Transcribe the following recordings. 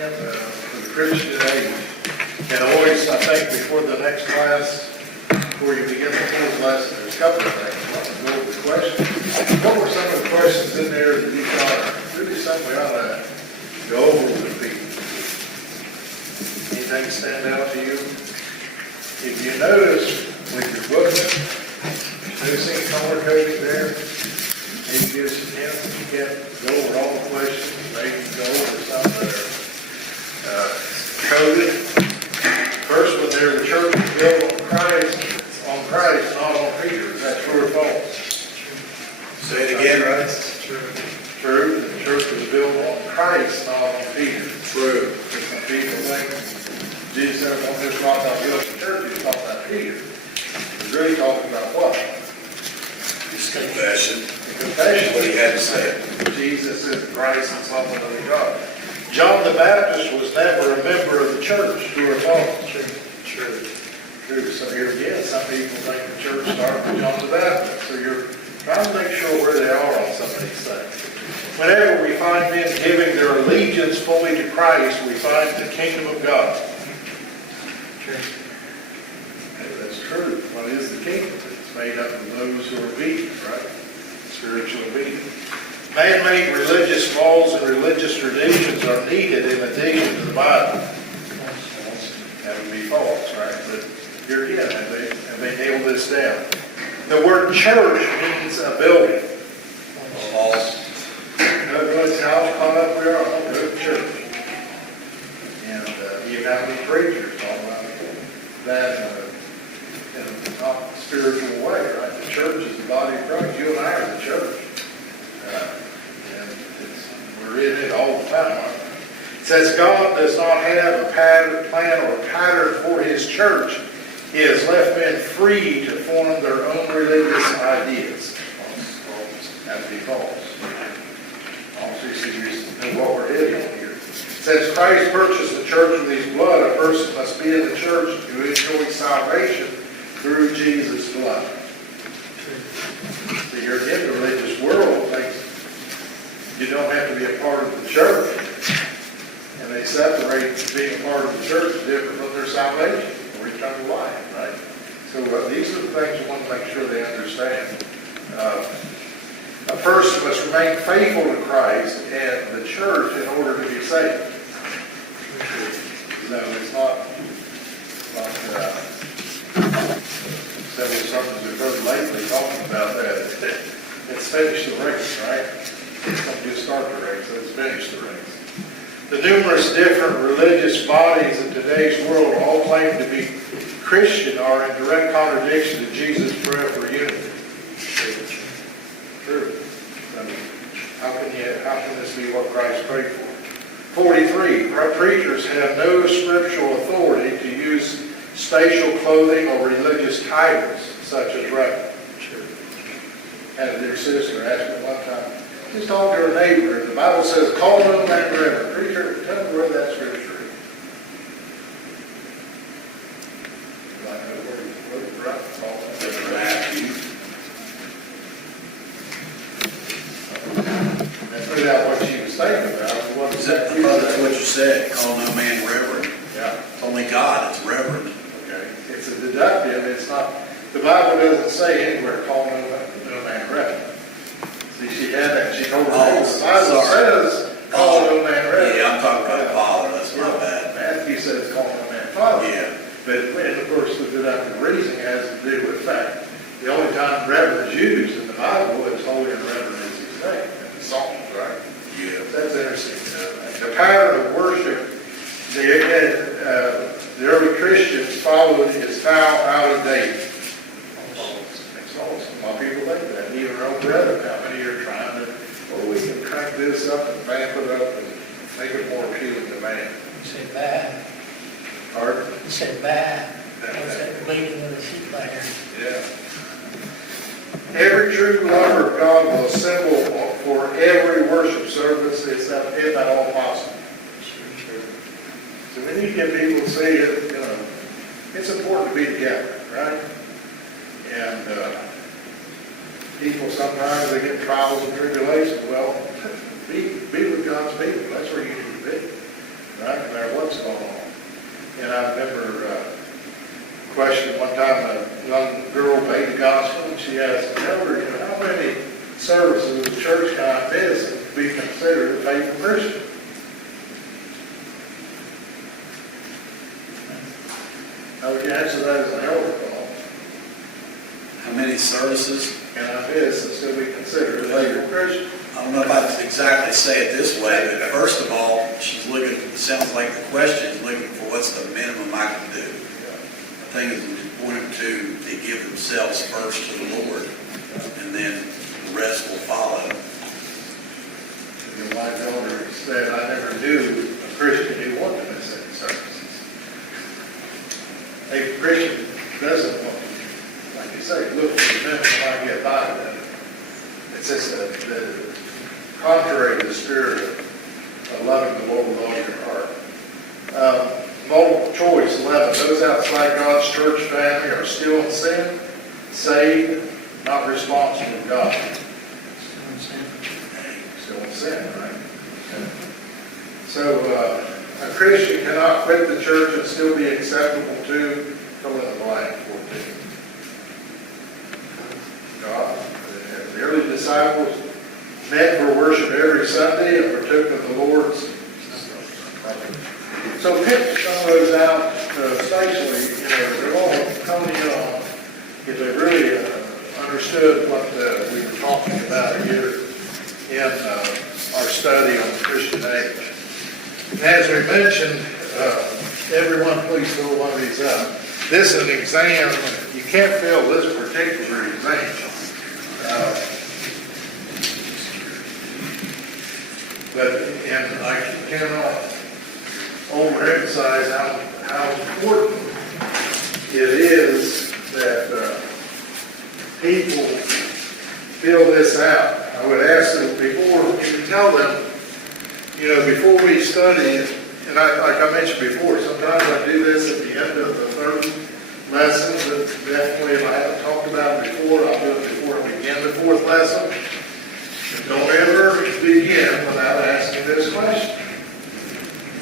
stand for the Christian age. And always, I think, before the next class, before you begin the fourth lesson, there's a couple of things. One, go over the questions. What were some of the questions in there that you thought, really something we ought to go over with people? Anything stand out to you? If you notice with your booklet, noticing color coding there, maybe give some hints. You can't go over all the questions. Maybe go over some that are coded. First one there, the church was built on Christ, not on Peter. Is that true or false? Say it again, right? True. The church was built on Christ, not on Peter. True. Some people think Jesus said, on this rock I'll build the church. He's talking about Peter. He's really talking about what? His confession. Confession. What he had to say. Jesus is Christ and Son of the living God. John the Baptist was never a member of the church. True or false? True. So here again, some people think the church started with John the Baptist. So you're trying to make sure where they are on some of these things. Whenever we find men giving their allegiance fully to Christ, we find the kingdom of God. Okay, that's true. What is the kingdom? It's made up of those who are obedient, right? Spiritual obedience. Man-made religious laws and religious traditions are needed in addition to the Bible. That would be false, right? But here again, have they nailed this down? The word church means a building. False. Notice how caught up we are. I'll go to church. And even how many preachers talk about that in a not spiritual way, right? The church is the body of Christ. You and I are the church. And we're in it all the time. Aren't we? It says God does not have a plan or pattern for His church. He has left men free to form their own religious ideas. That would be false. Also, you know what we're hitting on here. Since Christ purchased the church with His blood, a person must be in the church to enjoy salvation through Jesus' blood. So you're in the religious world, thinks you don't have to be a part of the church. And they separate being a part of the church different from their salvation or eternal life, right? So these are the things we want to make sure they understand. A person must remain faithful to Christ and the church in order to be saved. So it's not like several sermons we've heard lately talking about that. It's finish the race, right? It's not just start the race, it's finish the race. The numerous different religious bodies in today's world all claim to be Christian are in direct contradiction to Jesus' prayer for unity. True. I mean, how can this be what Christ prayed for? 43. Preachers have no scriptural authority to use spatial clothing or religious titles such as reverend. Had a dear sister ask me one time, just talk to her neighbor, and the Bible says, call no man reverend. Preacher, tell me where that scripture is. I know where the right call Matthew. and put out what she was thinking about. What Is that that's what you said? Call no man reverend. Yeah. Only God is reverend. Okay. It's a deductive. It's not. The Bible doesn't say anywhere call no man reverend. See, she had that. She told her, the Bible says call no man reverend. Yeah, I'm talking about Father. That's my bad. Matthew says call no man father. Yeah. But of course, the deductive reasoning has to do with fact. The only time reverend is used in the Bible is holy and reverend is His name in the Psalms, right? Yeah. That's interesting. The pattern of worship, the early Christians followed is now out of date. A lot of people think that. Even our own brethren, how many are trying to, well, we can crank this up and vamp it up and make it more appealing to man. You said bad. Pardon? You said bad. What's that bleeding of the sheep right here? Yeah. Every true lover of God will assemble for every worship service. Is that all possible? So we need to get people to see it, it's important to be together, right? And people sometimes they get trials and tribulations. Well, be with God's people. That's where you need to be, right? going on. And I remember question one time, a young girl made the gospel, and she asked the elder, you know, how many services of the church can I miss and be considered a faithful Christian? How would you answer that as an elder call? How many services? Can I miss and still be considered a faithful Christian? I don't know if I'd exactly say it this way, but first of all, she's looking, it sounds like the question is looking for what's the minimum I can do. I think it's important to they give themselves first to the Lord, and then the rest will follow. And my elder said, I never knew a Christian who wanted to miss any services. A Christian doesn't want to, like you say, look for the minimum I get by with it. It's just the contrary to the spirit of loving the Lord with all your heart. Multiple choice, 11. Those outside God's church family are still in sin, saved, not responsible to God. Still in sin, right? So, a Christian cannot quit the church and still be acceptable to fill in the blank 14. God, the early disciples met for worship every Sunday and partook of the Lord's. So pick some of those out, especially, you know, they're all coming on if they really understood what we were talking about here in our study on the Christian age. And as we mentioned, everyone please fill one of these out. This is an exam. You can't fill this particular exam. And I cannot overemphasize how important it is that people fill this out. I would ask them before, you tell them, you know, before we study, and like I mentioned before, sometimes I do this at the end of the third lesson, but definitely if I haven't talked about it before, I'll do it before we begin the fourth lesson. And don't ever begin without asking this question.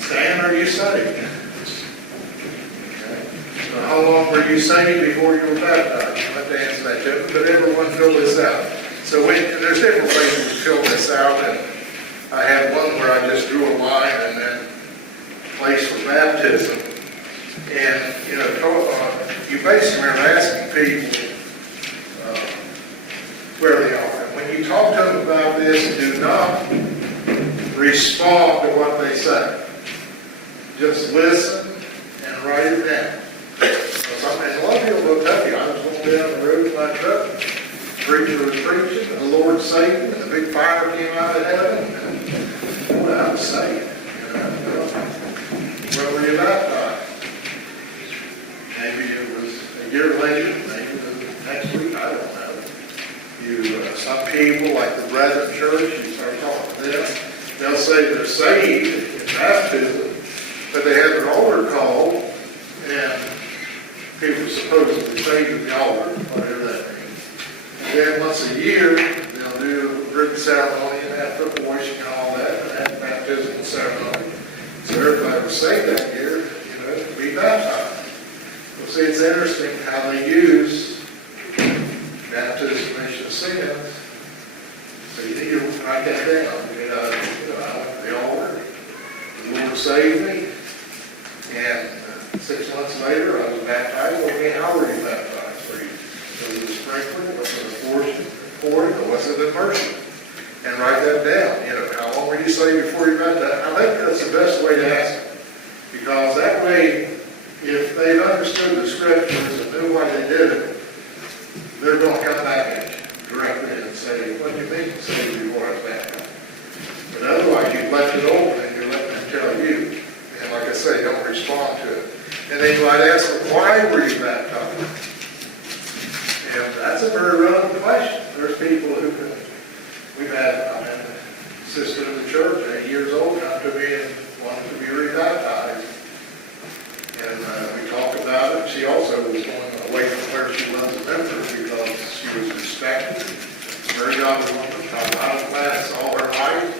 Stan, are you saved? Okay. So how long were you saved before you were baptized? You have to answer that too, but everyone fill this out. So there's different ways to fill this out, and I had one where I just drew a line and then place for baptism. And, you know, you basically are asking people where they are. And when you talk to them about this, do not respond to what they say. Just listen and write it down. And a lot of people will tell you, I was going down the road with my truck, the preacher was preaching, and the Lord saved me, and the big fire came out of heaven, and boy, I was saved. Where were you baptized? Maybe it was a year later, maybe the next week, I don't know. Some people, like the Brethren Church, you start talking to them, they'll say they're saved in baptism, but they have their altar called, and people are supposedly saved at the altar, whatever that means. And then once a year, they'll do a drink ceremony and have foot washing and all that, and have a baptismal ceremony. So everybody was saved that year, you know, to be baptized. Well, see, it's interesting how they use baptism remission of sins. So you need to write that down. I went to the altar, the Lord saved me, and 6 months later I was baptized. Okay, how were you baptized? Was it a sprinkling? Was it a pouring? Or was it immersion? And write that down. You know, how long were you saved before you baptized? I think that's the best way to ask them. Because that way, if they've understood the scriptures and knew why they did it, they're going to come back at you directly and say, what do you mean saved before I was baptized? But otherwise, you've left it open and you're letting them tell you. And like I say, don't respond to it. And then you might ask them, why were you baptized? And that's a very relevant question. There's people who can, we've had, a sister in the church, 8 years old, come to me and wanted to be rebaptized. And we talked about it. She also was going away from where she was a member because she was respected. Very young woman, taught Bible class all her life.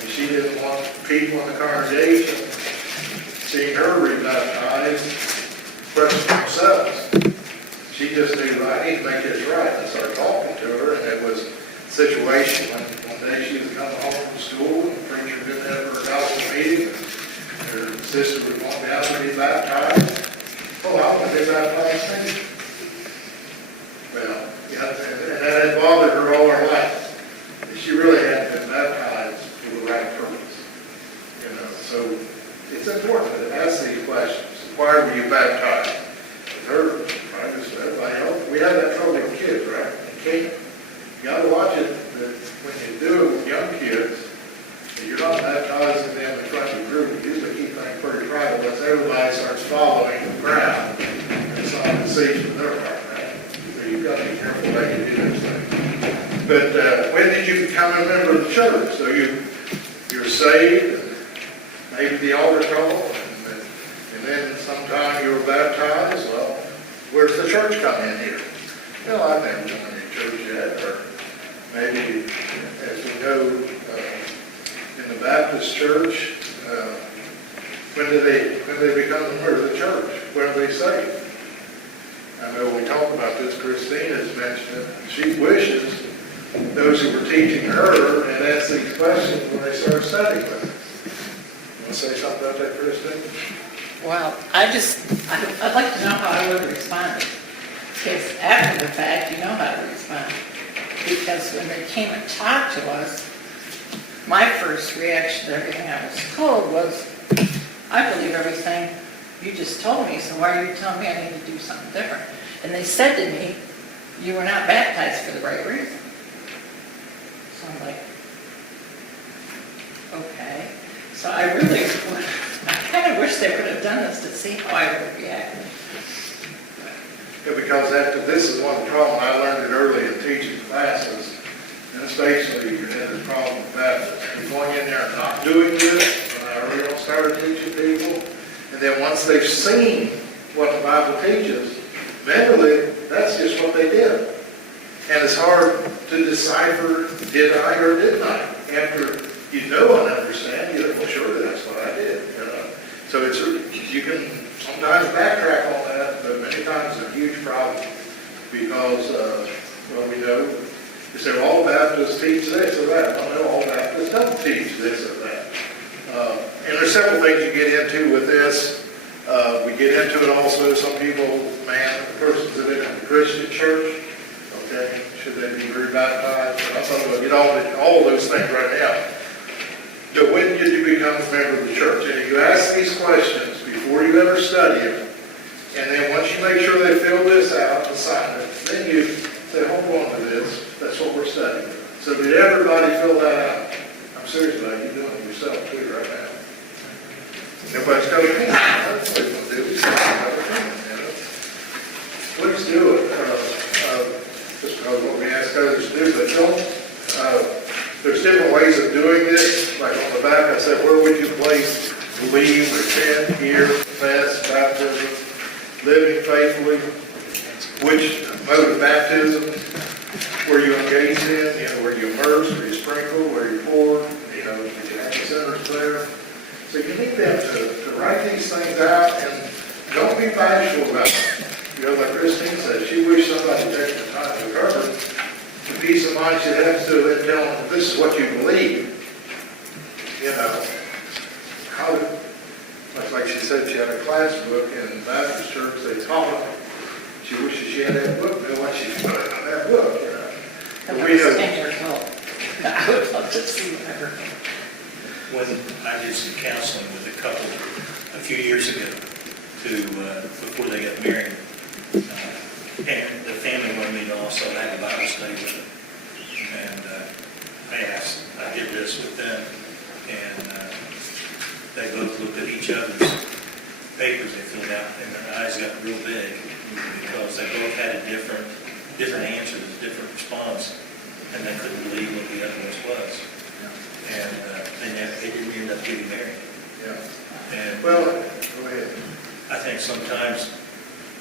And she didn't want people in the congregation seeing her rebaptized, questioned themselves. She just knew, I need to make this right. I started talking to her, and it was a situation when one day she was coming home from school, and the preacher didn't have her gospel meeting, and her sister was going down to be baptized. Oh, I want to be baptized too. Well, yeah, and that had bothered her all her life. And she really hadn't been baptized for the right purpose. You know, so it's important to ask these questions. Why were you baptized? With her, right? Just everybody else. We have that trouble with kids, right? In Kenya. You got to watch it that when you do it with young kids, that you're not baptizing them in front of the group. You usually keep things pretty private unless everybody starts following the crowd. It's not a siege in their part, right? So you've got to be careful how you do those things. But when did you become a member of the church? So you're saved, and maybe the altar call, and then sometime you were baptized. Well, where's the church come in here? Well, I've never been in a church yet, or maybe, as we know, in the Baptist church, when did they become a member of the church? When are they saved? I know we talked about this. Christine has mentioned it. She wishes those who were teaching her and asked these questions when they started studying with her. You want to say something about that, Christine? Well, I'd like to know how I would have responded. Because after the fact, you know how to respond. Because when they came and talked to us, my first reaction to everything I was told was, I believe everything you just told me, so why are you telling me I need to do something different? And they said to me, you were not baptized for the right reason. So I'm like, okay. So I kind of wish they would have done this to see how I would react. Yeah, because this is one problem I learned it early in teaching classes, and especially you had this problem with Baptists. You're going in there and not doing this, and I really started teaching people, and then once they've seen what the Bible teaches, mentally, that's just what they did. And it's hard to decipher, did I or didn't I? After you know and understand, you think, well, surely that's what I did. You know? So you can sometimes backtrack on that, but many times it's a huge problem because, well, we know, you say, well, all Baptists teach this or that. Well, no, all Baptists don't teach this or that. And there's several things you get into with this. We get into it also, some people, man, the person's in a Christian church, okay, should they be rebaptized? I'm not going to get all those things right now. But when did you become a member of the church? And you ask these questions before you ever study it, and then once you make sure they fill this out and sign it, then you say, hold on to this, that's what we're studying. So did everybody fill that out? I'm serious about it, you're doing it yourself too right now. Everybody's got a opinion. That's what we'll do. Please do it. Just because what we ask others to do, but don't. There's different ways of doing this. Like on the back, I said, where would you place believe, repent, hear, confess, baptism, living faithfully? Which mode of baptism were you engaged in? You know, were you immersed? Were you sprinkled? Were you poured? You know, did you have sinners there? So you need them to write these things out and don't be bashful about it. You know, like Christine said, she wished somebody would take the time to cover the peace of mind she has to and tell them this is what you believe. You know, how, like she said, she had a class book in the Baptist church. They taught her. She wishes she had that book. Knew what she put in that book. You know, And but I we was have. 10 years old. I would love to see whatever. When I did some counseling with a couple a few years ago before they got married, and the family wanted me to also have a Bible study with them. And I did this with them, and they both looked at each other's papers they filled out, and their eyes got real big because they both had a different answers, a different response, and they couldn't believe what the other was. And they didn't end up getting married. Yeah. And Well, go ahead. I think sometimes,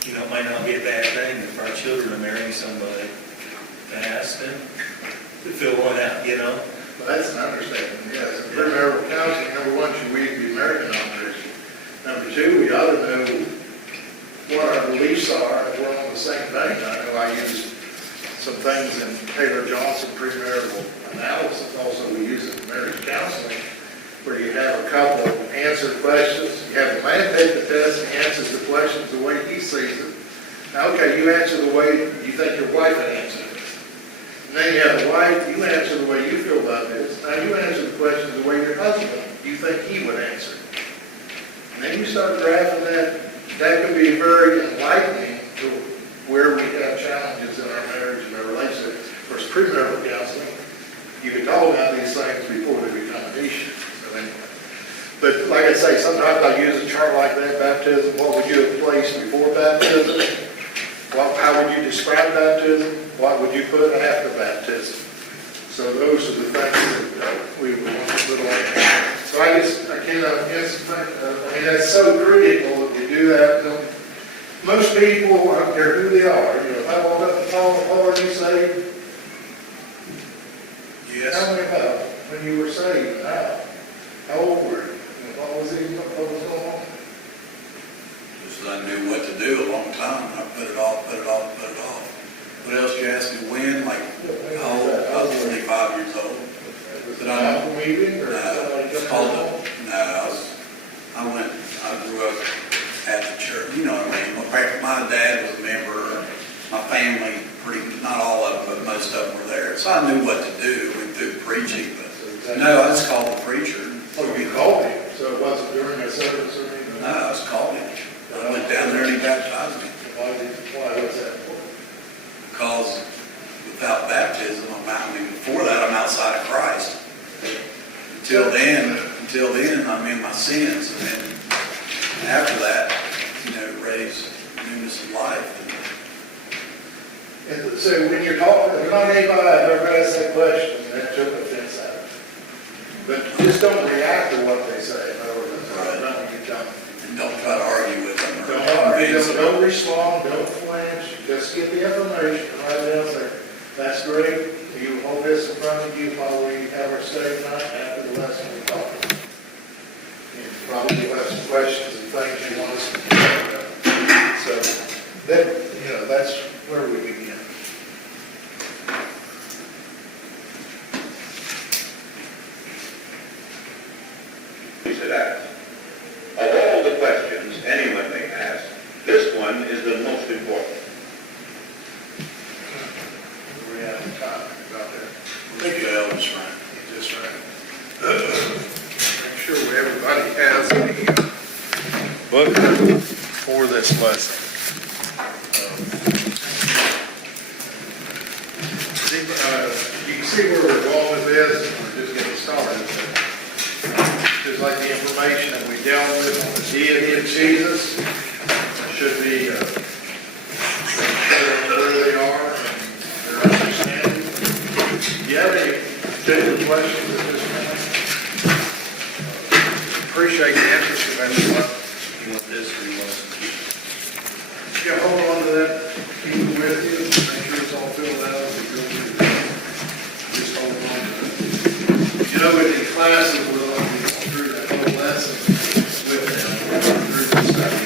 you know, it might not be a bad thing if our children are marrying somebody to ask them to fill one out, you know? Well, that's an understatement, yes. Premarital counseling, number one, should we be married to non-Christian? Number beliefs are, if we're on the same page. I know I use some things in Taylor Johnson premarital analysis, also we use it in marriage counseling, where you have a couple answer questions, you have a man take the test and answers the questions the way he sees it. Now, okay, you answer the way you think your wife would answer it. And then you have a wife, you answer the way you feel about this. Now you answer the questions the way your husband, you think he would answer. And then you start graphing that. That can be very enlightening to where we have challenges in our marriage and our relationship. Of course, premarital counseling, you can talk about these things before they become an issue. So anyway. But like I say, sometimes I use a chart like that, baptism. What would you have placed before baptism? How would you describe baptism? What would you put after baptism? So those are the things that we would want to put on there. So I guess I cannot I mean, that's so critical that we do that. Most people, I don't care who they are, you know, if I walk up and call the Lord, you say, Yes. tell me about when you were saved, how old were you? What was going on? Just I knew what to do a long time. I put it off. What else you asked me when? Like, how old? I was 25 years old. Was But it I a meeting or somebody it's come called along? I grew up at the church, you know what I mean? My dad was a member, my family, not all of them, but most of them were there. So I knew what to do. We do preaching, but no, I just called the preacher. Oh, you called him, so it wasn't during a service or anything? No, I just called him. I went down there and he baptized me. Why was that for? Because without baptism, before that, I'm outside of Christ. Until then, I'm in my sins. And then after that, raised newness of life. And so when you're talking, if not anybody I've ever asked that question, that took offense at it. But just don't react to what they say. In other words, nothing you don't. And don't try to argue with them. or Don't argue, convince them. don't respond, don't flinch, just get the information, write it down there. That's great, you hold this in front of you while we have our study tonight, after the lesson we talk. You probably have some questions and things you want us to talk about. So, that's where we begin. He said, ask. Of all the questions anyone may ask, this one is the most important. We have time about that. Thank you, Elvis, right? You just right. Make sure everybody has the book for this lesson. You can see where we're going with this, we're just getting started. Just like the information that we dealt with on the deity of Jesus, should be where they are and their understanding. Do you have any particular questions at this point? Appreciate the interest of everyone. You want this or you want us to keep it? Yeah, hold on to that, keep it with you, make sure it's all filled out. As we go through this. Just hold on to it. With these classes, we're going to be going through that whole lesson with them, through the study.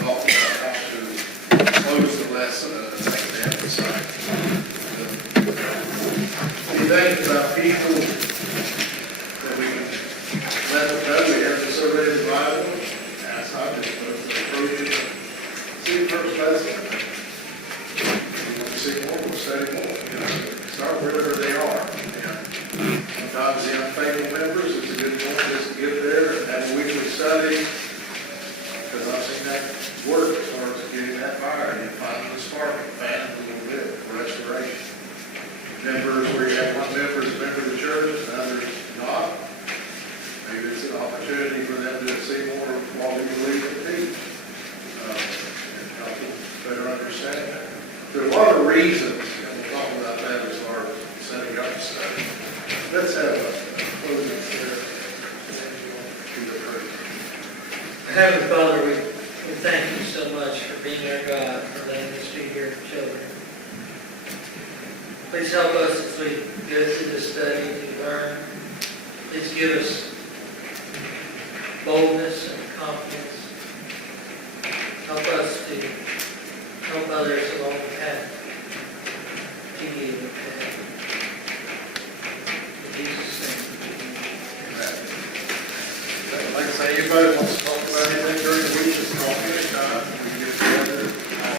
Talk about how to close the lesson and take it down the side. You think about people that we can let them know we have this already divided. That's how to approach it. See the first lesson. You want to see more, we'll study more. Start wherever they are. Sometimes the unfaithful members, it's a good point just to get there and have a weekly study. Because I've seen that work as far as getting that fire and finding the spark and fanning a little bit for restoration. Members where you have one member is a member of the church and others not. Maybe it's an opportunity for them to see more of what we believe to teach. And help them better understand that. There are a lot of reasons, and we'll talk about that as far as setting up the study. Let's have a closing prayer. Heavenly Father, we thank you so much for being our God, for letting us be your children. Please help us as we go through this study to learn. Please give us boldness and confidence help us to help others along the path to you. In Jesus' name. Like I say, anybody wants to